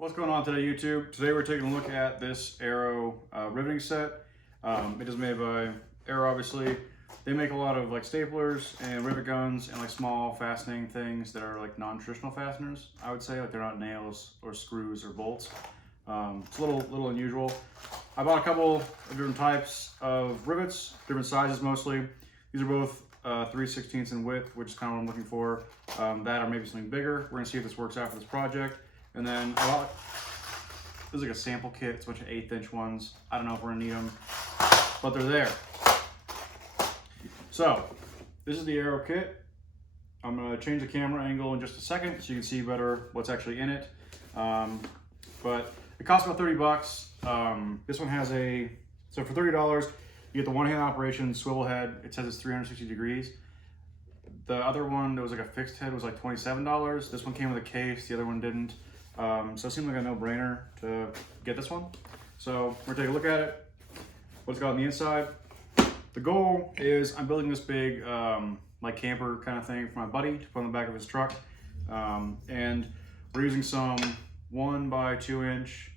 What's going on today, YouTube? Today we're taking a look at this Aero riveting set. It is made by Aero, obviously. They make a lot of like staplers and rivet guns and like small fastening things that are like non-traditional fasteners, I would say. Like they're not nails or screws or bolts. It's a little unusual. I bought a couple of different types of rivets, different sizes mostly. These are both 3/16 in width, which is kind of what I'm looking for. That or maybe something bigger. We're gonna see if this works out for this project. And then I bought, this is like a sample kit. It's a bunch of 1/8 inch ones. I don't know if we're gonna need them, but they're there. So this is the Aero kit. I'm gonna change the camera angle in just a second so you can see better what's actually in it. But it costs about 30 bucks. This one has so for $30, you get the one-hand operation swivel head. It says it's 360 degrees. The other one that was like a fixed head was like $27. This one came with a case, the other one didn't. So it seemed like a no-brainer to get this one. So we're gonna take a look at it, what it's got on the inside. The goal is I'm building this big like camper kind of thing for my buddy to put on the back of his truck. And we're using some 1x2 inch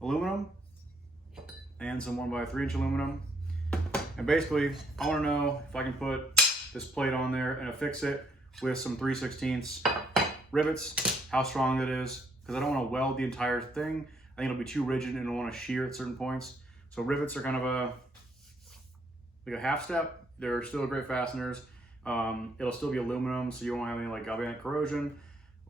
aluminum and some 1x3 inch aluminum. And basically, I wanna know if I can put this plate on there and affix it with some 3/16 rivets, how strong it is, because I don't want to weld the entire thing. I think it'll be too rigid and I want to shear at certain points. So rivets are kind of like a half step. They're still great fasteners. It'll still be aluminum, so you won't have any like galvanic corrosion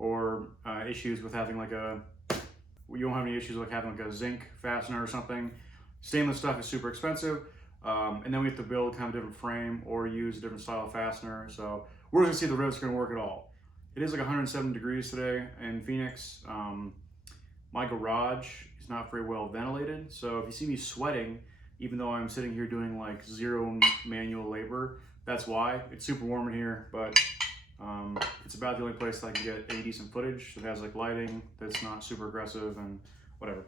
or issues with having like you won't have any issues with having like a zinc fastener or something. Stainless stuff is super expensive. And then we have to build kind of a different frame or use a different style of fastener. So we're gonna see if the rivets are gonna work at all. It is like 107 degrees today in Phoenix. My garage is not very well ventilated. So if you see me sweating, even though I'm sitting here doing like zero manual labor, that's why. It's super warm in here, but it's about the only place that I can get any decent footage that has like lighting that's not super aggressive and whatever.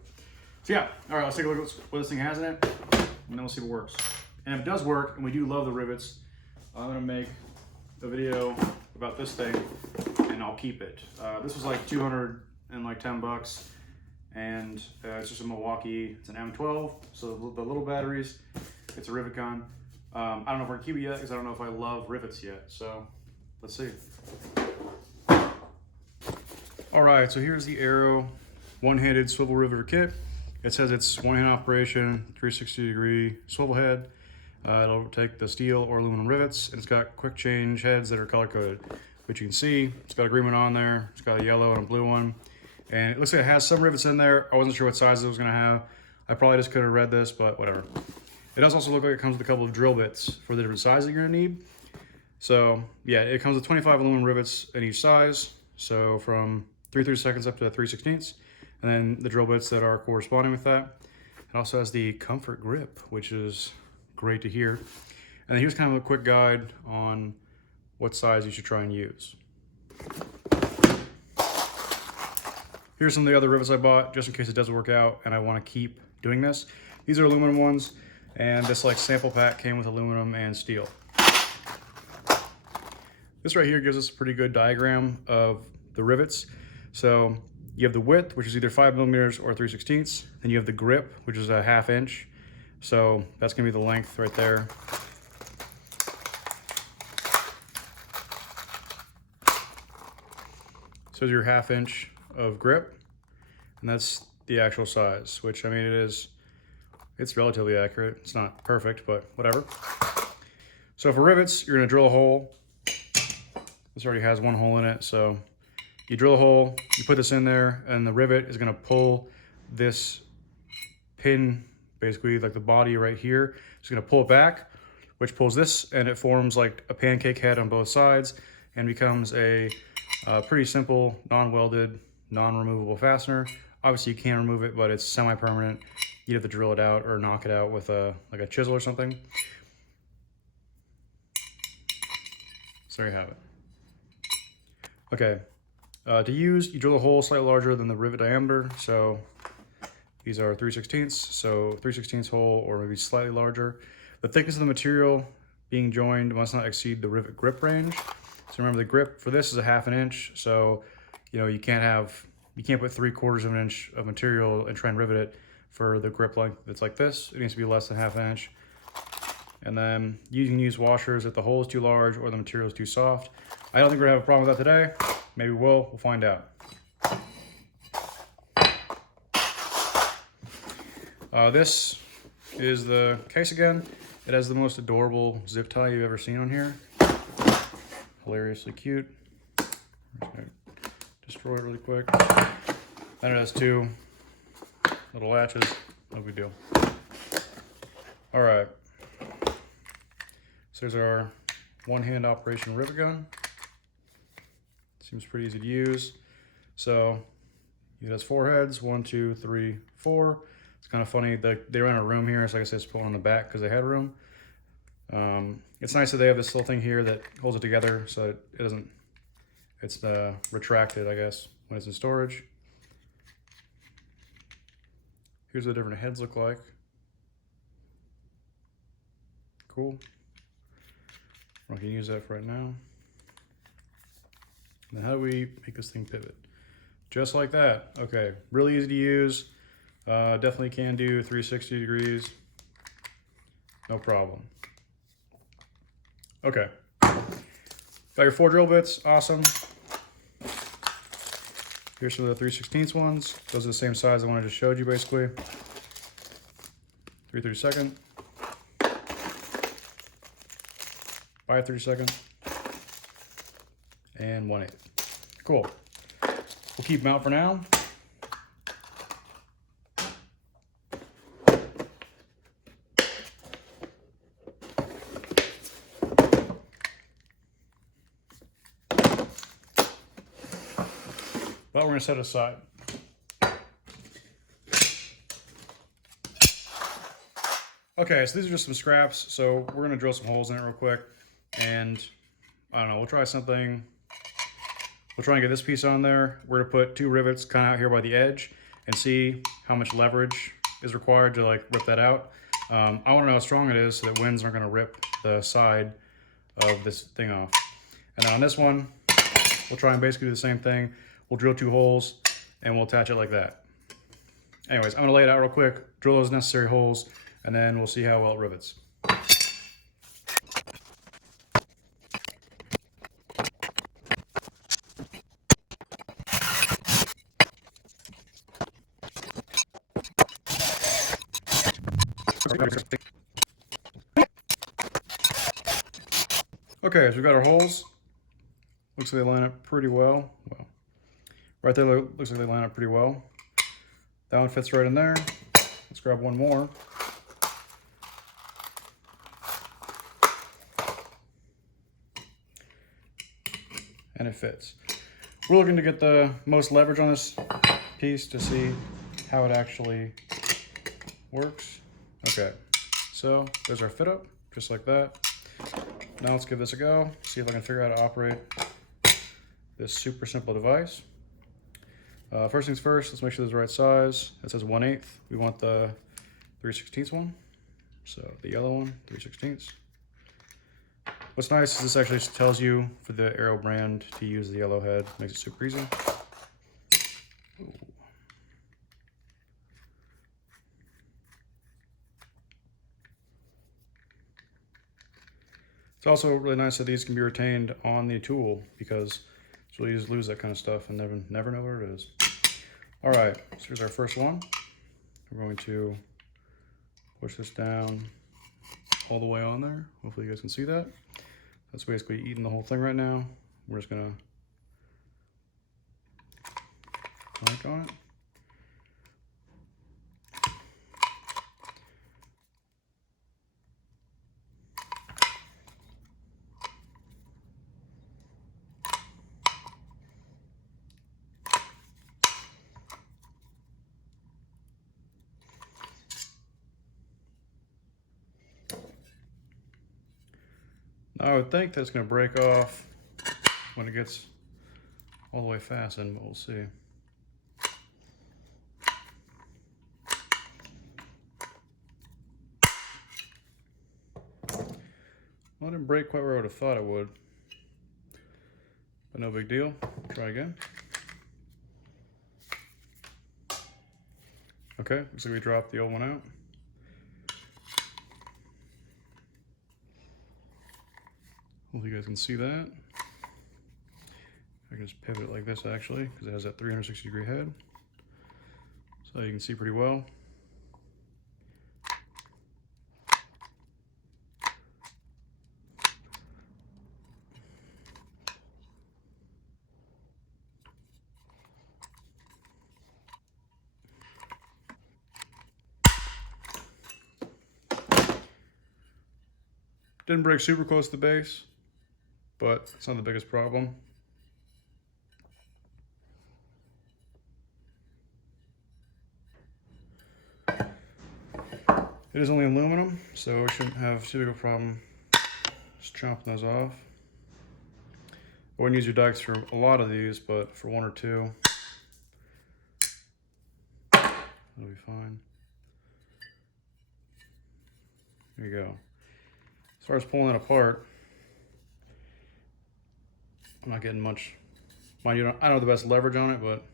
So yeah, all right, let's take a look at what this thing has in it, and then we'll see if it works. And if it does work, and we do love the rivets, I'm gonna make a video about this thing, and I'll keep it. This was like 210 bucks, and it's just a Milwaukee. It's an M12, so the little batteries. It's a rivet gun. I don't know if we're gonna keep it yet because I don't know if I love rivets yet. So let's see. All right, so here's the Aero one-handed swivel riveter kit. It says it's one-hand operation, 360 degree swivel head. It'll take the steel or aluminum rivets, and it's got quick change heads that are color coded, which you can see. It's got a green one on there. It's got a yellow and a blue one. And it looks like it has some rivets in there. I wasn't sure what size it was gonna have. I probably just could have read this, but whatever. It does also look like it comes with a couple of drill bits for the different sizes you're gonna need. So yeah, it comes with 25 aluminum rivets in each size. So from 3/32 up to 3/16. And then the drill bits that are corresponding with that. It also has the comfort grip, which is great to hear. And then here's kind of a quick guide on what size you should try and use. Here's some of the other rivets I bought, just in case it doesn't work out and I want to keep doing this. These are aluminum ones, and this like sample pack came with aluminum and steel. This right here gives us a pretty good diagram of the rivets. So you have the width, which is either 5mm or 3/16. Then you have the grip, which is a 1/2 inch. So that's gonna be the length right there. So your 1/2 inch of grip, and that's the actual size, which I mean, it's relatively accurate. It's not perfect, but whatever. So for rivets, you're gonna drill a hole. This already has one hole in it, so you drill a hole, you put this in there, and the rivet is gonna pull this pin, basically like the body right here. It's gonna pull it back, which pulls this, and it forms like a pancake head on both sides and becomes a pretty simple, non-welded, non-removable fastener. Obviously you can remove it, but it's semi-permanent. You'd have to drill it out or knock it out with like a chisel or something. So there you have it. Okay. To use, you drill a hole slightly larger than the rivet diameter. So these are 3/16, so 3/16 hole or maybe slightly larger. The thickness of the material being joined must not exceed the rivet grip range. So remember, the grip for this is a 1/2 inch, so you know you can't have you can't put 3/4 of an inch of material and try and rivet it for the grip length that's like this. It needs to be less than 1/2 inch. And then you can use washers if the hole is too large or the material is too soft. I don't think we're gonna have a problem with that today. Maybe we'll find out. This is the case again. It has the most adorable zip tie you've ever seen on here. Hilariously cute. Destroy it really quick. Then it has 2 little latches. No big deal. All right. So there's our one-hand operation rivet gun. Seems pretty easy to use. So it has 4 heads, 1, 2, 3, 4. It's kind of funny, they ran a room here, so I guess they just put one on the back because they had room. It's nice that they have this little thing here that holds it together so it doesn't, it's retracted, I guess, when it's in storage. Here's what the different heads look like. Cool. I can use that for right now. Now how do we make this thing pivot? Just like that. Okay, really easy to use. Definitely can do 360 degrees. No problem. Okay. Got your 4 drill bits, awesome. Here's some of the 3/16 ones. Those are the same size the one I just showed you basically. 3/32, 5/32, and 1/8. Cool. We'll keep them out for now. But we're gonna set it aside. Okay, so these are just some scraps. So we're gonna drill some holes in it real quick. And I don't know, we'll try something. We'll try and get this piece on there. We're gonna put 2 rivets kind of out here by the edge and see how much leverage is required to like rip that out. I wanna know how strong it is so that winds aren't gonna rip the side of this thing off. And then on this one, we'll try and basically do the same thing. We'll drill 2 holes and we'll attach it like that. Anyways, I'm gonna lay it out real quick, drill those necessary holes, and then we'll see how well it rivets. Okay, so we've got our holes. Looks like they line up pretty well. Right there, looks like they line up pretty well. That one fits right in there. Let's grab one more. And it fits. We're looking to get the most leverage on this piece to see how it actually works. Okay, so there's our fit up, just like that. Now let's give this a go, see if I can figure out how to operate this super simple device. First things first, let's make sure this is the right size. It says 1/8. We want the 3/16 one. So the yellow one, 3/16. What's nice is this actually tells you for the Aero brand to use the yellow head. Makes it super easy. Ooh. It's also really nice that these can be retained on the tool because it's really easy to lose that kind of stuff and never know where it is. All right, so here's our first one. We're going to push this down all the way on there. Hopefully you guys can see that. That's basically eating the whole thing right now. We're just gonna clank on it. Now, I would think that's going to break off when it gets all the way fastened, but we'll see. Well, it didn't break quite where I would have thought it would, but no big deal. Try again. Okay, looks like we dropped the old one out. Hopefully you guys can see that. I can just pivot it like this actually, because it has that 360-degree head. So you can see pretty well. Didn't break super close to the base, but it's not the biggest problem. It is only aluminum, so we shouldn't have too big of a problem just chopping those off. I wouldn't use your dikes for a lot of these, but for one or two, that'll be fine. There you go. As far as pulling it apart, I'm not getting much. Mind you, I don't have the best leverage on it, but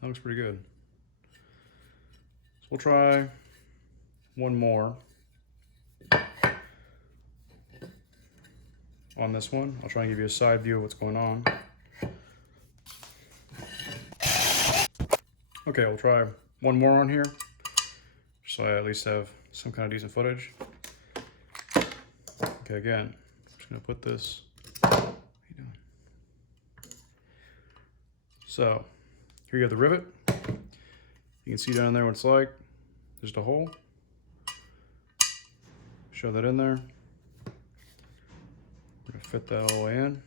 that looks pretty good. So we'll try one more on this one. I'll try and give you a side view of what's going on. Okay, we'll try one more on here, so I at least have some kind of decent footage. Okay, again, I'm just gonna put this. What are you doing? So here you have the rivet. You can see down there what it's like. Just a hole. Shove that in there. We're gonna fit that all the way in.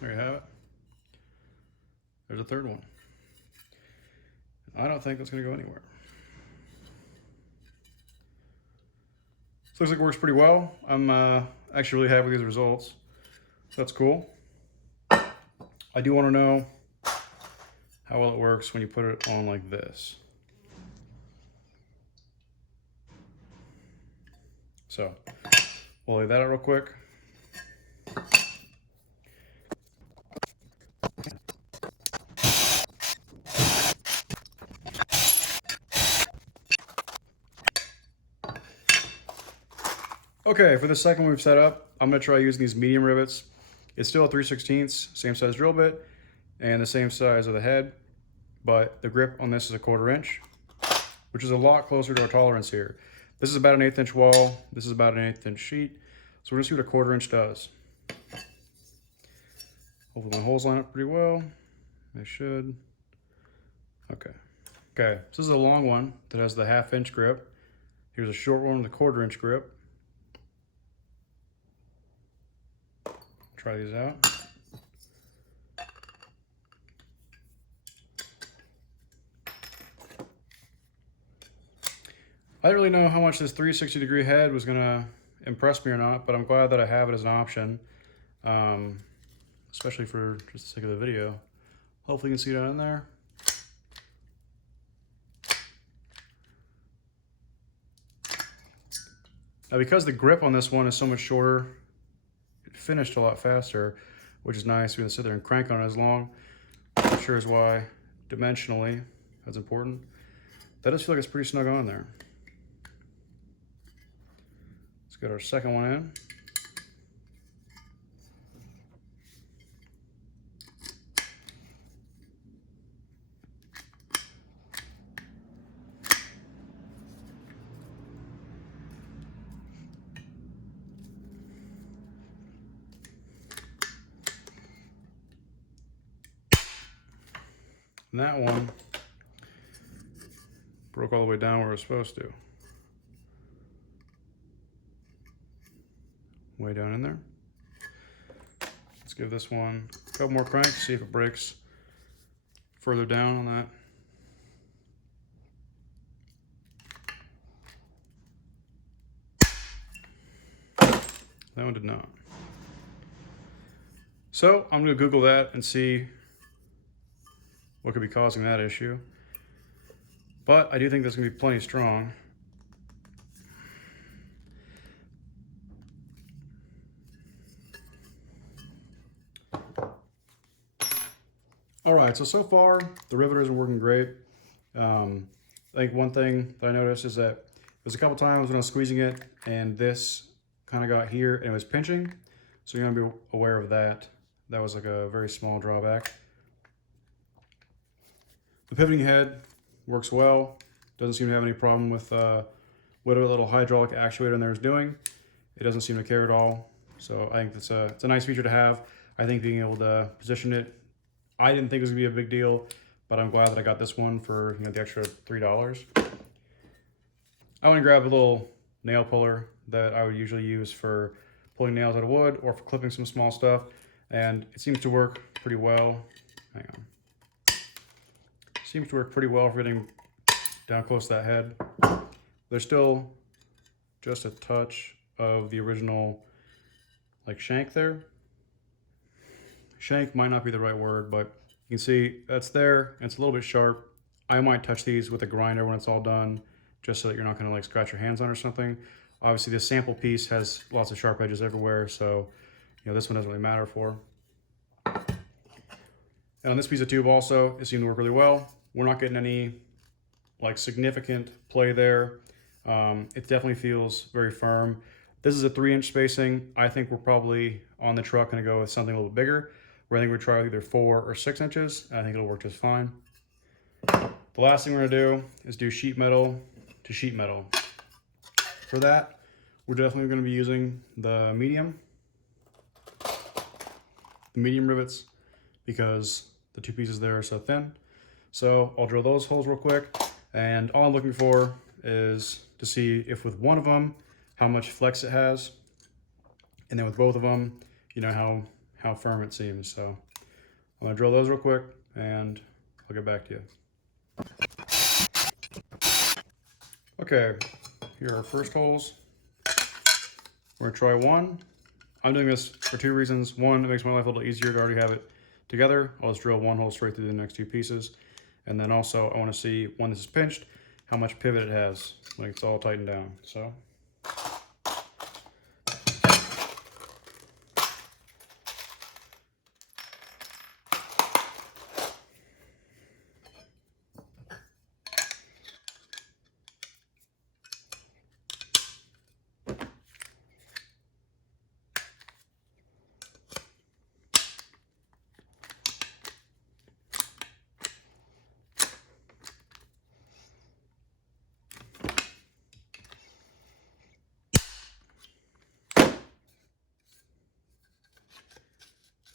There you have it. There's a third one. I don't think that's going to go anywhere. This looks like it works pretty well. I'm actually really happy with these results. That's cool. I do want to know how well it works when you put it on like this. So we'll lay that out real quick. Okay, for the second one we've set up, I'm going to try using these medium rivets. It's still a 3/16, same size drill bit, and the same size of the head, but the grip on this is a 1/4 inch, which is a lot closer to our tolerance here. This is about an 1/8 inch wall, this is about an 1/8 inch sheet, so we're going to see what a 1/4 inch does. Hopefully my holes line up pretty well. They should. Okay. Okay, so this is a long one that has the 1/2 inch grip. Here's a short one with a 1/4 inch grip. Try these out. I didn't really know how much this 360-degree head was gonna impress me or not, but I'm glad that I have it as an option, especially for just the sake of the video. Hopefully you can see that in there. Now because the grip on this one is so much shorter, it finished a lot faster, which is nice. We're gonna sit there and crank on it as long. I'm sure is why dimensionally that's important. That does feel like it's pretty snug on there. Let's get our second one in. And that one broke all the way down where it was supposed to. Way down in there. Let's give this one a couple more cranks, see if it breaks further down on that. That one did not. So I'm going to Google that and see what could be causing that issue. But I do think that's going to be plenty strong. All right, so far the riveters are working great. I think one thing that I noticed is that there's a couple times when I was squeezing it and this kind of got here and it was pinching. So you're gonna be aware of that. That was like a very small drawback. The pivoting head works well. Doesn't seem to have any problem with whatever little hydraulic actuator in there is doing. It doesn't seem to care at all. So I think it's a nice feature to have. I think being able to position it, I didn't think it was gonna be a big deal, but I'm glad that I got this one for, you know, the extra $3. I want to grab a little nail puller that I would usually use for pulling nails out of wood or for clipping some small stuff, and it seems to work pretty well. Hang on. Seems to work pretty well for getting down close to that head. There's still just a touch of the original like shank there. Shank might not be the right word, but you can see that's there and it's a little bit sharp. I might touch these with a grinder when it's all done, just so that you're not gonna like scratch your hands on or something. Obviously this sample piece has lots of sharp edges everywhere, so you know this one doesn't really matter for. And on this piece of tube also, it seemed to work really well. We're not getting any like significant play there. It definitely feels very firm. This is a 3-inch spacing. I think we're probably on the truck gonna go with something a little bit bigger, where I think we'll try either 4 or 6 inches. I think it'll work just fine. The last thing we're gonna do is do sheet metal to sheet metal. For that, we're definitely gonna be using the medium rivets because the 2 pieces there are so thin. So I'll drill those holes real quick, and all I'm looking for is to see if with one of them, how much flex it has, and then with both of them, you know, how firm it seems. So I'm gonna drill those real quick and I'll get back to you. Okay, here are our first holes. We're gonna try one. I'm doing this for 2 reasons. One, it makes my life a little easier to already have it together. I'll just drill one hole straight through the next 2 pieces. And then also I wanna see when this is pinched, how much pivot it has when it's all tightened down. So.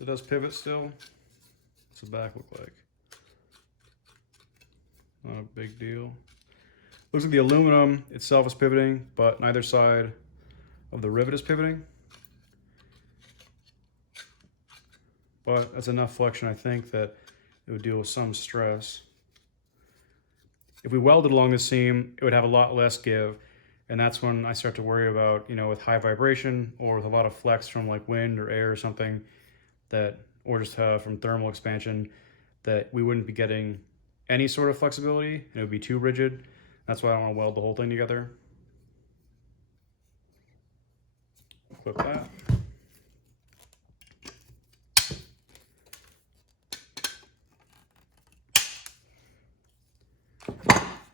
It does pivot still. What's the back look like? Not a big deal. Looks like the aluminum itself is pivoting, but neither side of the rivet is pivoting. But that's enough flexion, I think, that it would deal with some stress. If we welded along the seam, it would have a lot less give, and that's when I start to worry about, you know, with high vibration or with a lot of flex from like wind or air or something, that, or just from thermal expansion, that we wouldn't be getting any sort of flexibility and it would be too rigid. That's why I don't want to weld the whole thing together. Clip that.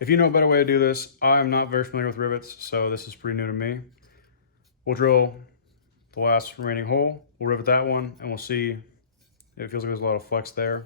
If you know a better way to do this, I'm not very familiar with rivets, so this is pretty new to me. We'll drill the last remaining hole, we'll rivet that one, and we'll see if it feels like there's a lot of flex there.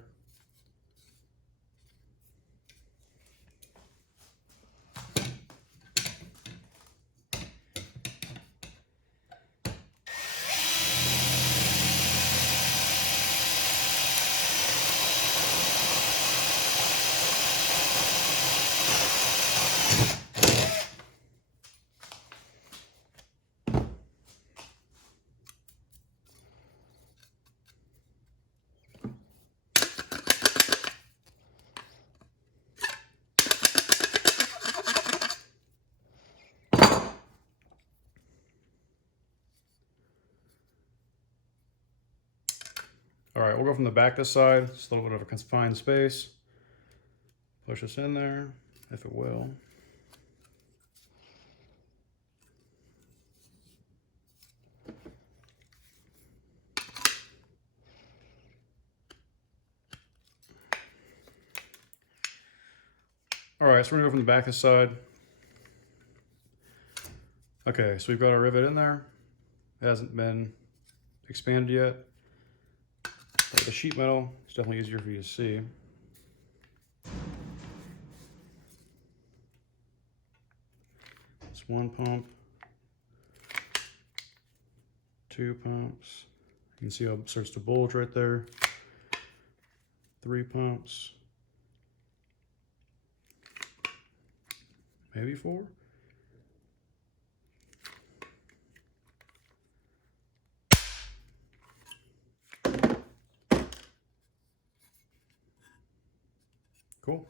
All right, we'll go from the back this side. It's a little bit of a confined space. Push this in there, if it will. All right, so we're gonna go from the back this side. Okay, so we've got our rivet in there. It hasn't been expanded yet. But the sheet metal is definitely easier for you to see. It's one pump, two pumps. You can see how it starts to bulge right there. Three pumps, maybe four. Cool.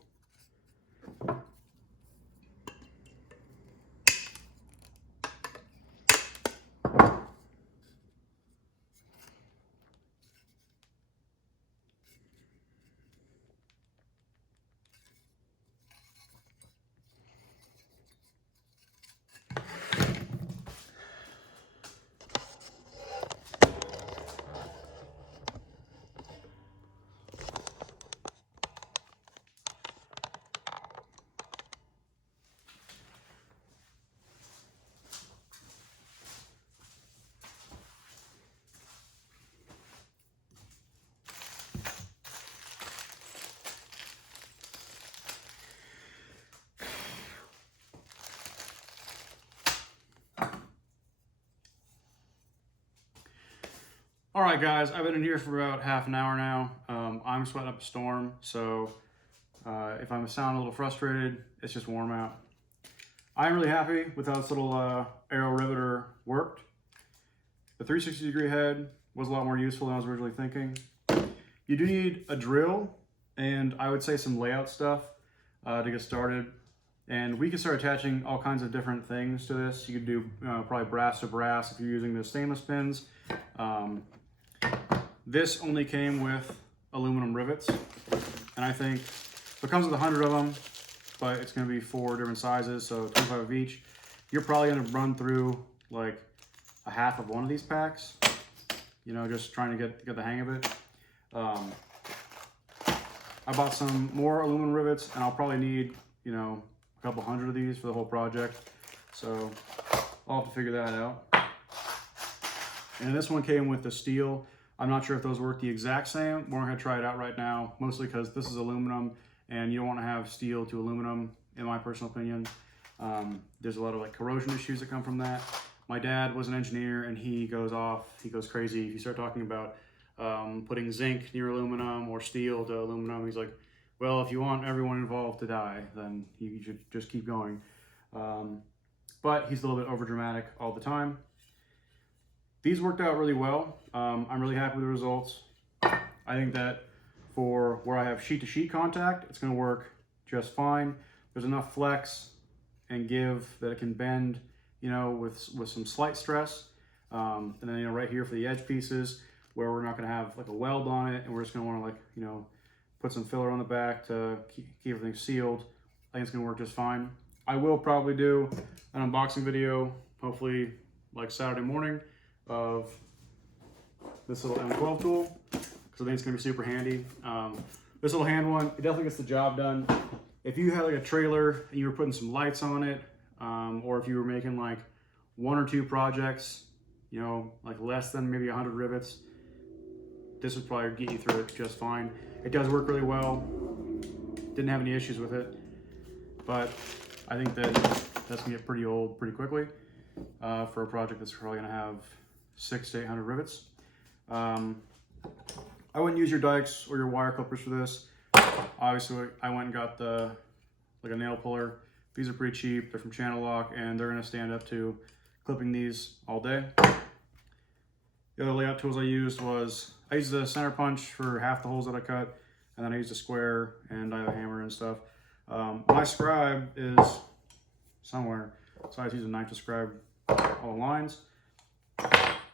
All right, guys, I've been in here for about half an hour now. I'm sweating up a storm, so if I'm sound a little frustrated, it's just warm out. I'm really happy with how this little Aero riveter worked. The 360-degree head was a lot more useful than I was originally thinking. You do need a drill and I would say some layout stuff to get started. And we can start attaching all kinds of different things to this. You could do probably brass to brass if you're using the stainless pins. This only came with aluminum rivets, and I think it comes with 100 of them, but it's going to be 4 different sizes, so 25 of each. You're probably going to run through like a half of one of these packs, you know, just trying to get the hang of it. I bought some more aluminum rivets, and I'll probably need, you know, a couple hundred of these for the whole project, so I'll have to figure that out. And this one came with the steel. I'm not sure if those work the exact same. We're not gonna try it out right now, mostly because this is aluminum and you don't wanna have steel to aluminum, in my personal opinion. There's a lot of like corrosion issues that come from that. My dad was an engineer and he goes crazy. If you start talking about putting zinc near aluminum or steel to aluminum, he's like, well, if you want everyone involved to die, then you should just keep going. But he's a little bit over dramatic all the time. These worked out really well. I'm really happy with the results. I think that for where I have sheet-to-sheet contact, it's gonna work just fine. There's enough flex and give that it can bend, you know, with some slight stress. And then, you know, right here for the edge pieces, where we're not gonna have like a weld on it, and we're just gonna wanna like, you know, put some filler on the back to keep everything sealed. I think it's gonna work just fine. I will probably do an unboxing video, hopefully like Saturday morning, of this little M12 tool, because I think it's gonna be super handy. This little hand one, it definitely gets the job done. If you had like a trailer and you were putting some lights on it, or if you were making like 1 or 2 projects, you know, like less than maybe 100 rivets, this would probably get you through it just fine. It does work really well. Didn't have any issues with it, but I think that that's gonna get pretty old pretty quickly for a project that's probably gonna have 600 to 800 rivets. I wouldn't use your dikes or your wire clippers for this. Obviously, I went and got like a nail puller. These are pretty cheap. They're from Channel Lock, and they're gonna stand up to clipping these all day. The other layout tools I used I used the center punch for half the holes that I cut, and then I used a square and I have a hammer and stuff. My scribe is somewhere, so I just used a knife to scribe all the lines.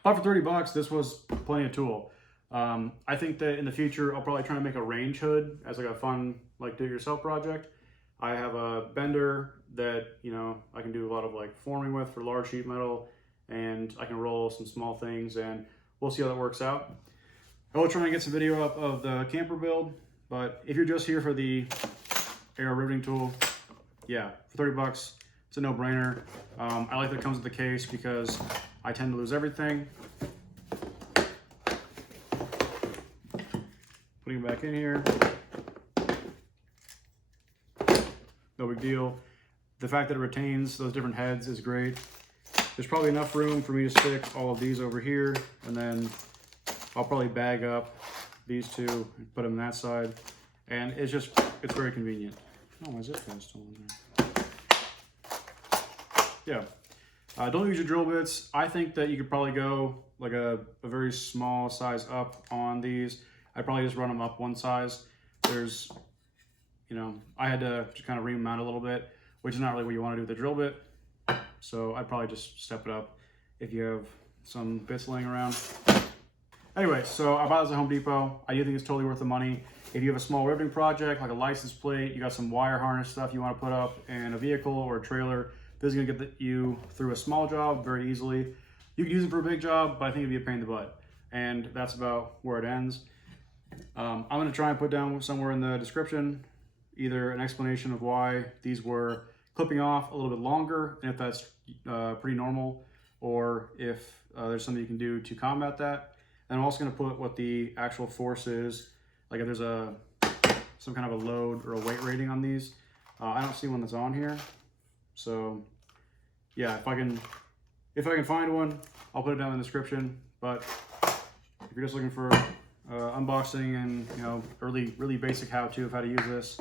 But for 30 bucks, this was plenty of tool. I think that in the future, I'll probably try to make a range hood as like a fun, like do-it-yourself project. I have a bender that, you know, I can do a lot of like forming with for large sheet metal, and I can roll some small things, and we'll see how that works out. I will try and get some video up of the camper build, but if you're just here for the Aero riveting tool, yeah, for 30 bucks, it's a no-brainer. I like that it comes with the case because I tend to lose everything. Putting it back in here, no big deal. The fact that it retains those different heads is great. There's probably enough room for me to stick all of these over here, and then I'll probably bag up these two and put them on that side. And it's very convenient. Oh, my zip pen still in there. Yeah. Don't use your drill bits. I think that you could probably go like a very small size up on these. I'd probably just run them up one size. There's, you know, I had to just kind of remount a little bit, which is not really what you want to do with the drill bit. So I'd probably just step it up if you have some bits laying around. Anyway, so I bought this at Home Depot. I do think it's totally worth the money. If you have a small riveting project, like a license plate, you got some wire harness stuff you want to put up in a vehicle or a trailer, this is going to get you through a small job very easily. You can use it for a big job, but I think it'd be a pain in the butt. And that's about where it ends. I'm going to try and put down somewhere in the description either an explanation of why these were clipping off a little bit longer, and if that's pretty normal, or if there's something you can do to combat that. And I'm also going to put what the actual force is, like if there's some kind of a load or a weight rating on these. I don't see one that's on here, so yeah, if I can find one, I'll put it down in the description. But if you're just looking for unboxing and, you know, really basic how-to of how to use this,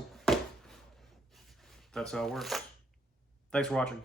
that's how it works. Thanks for watching.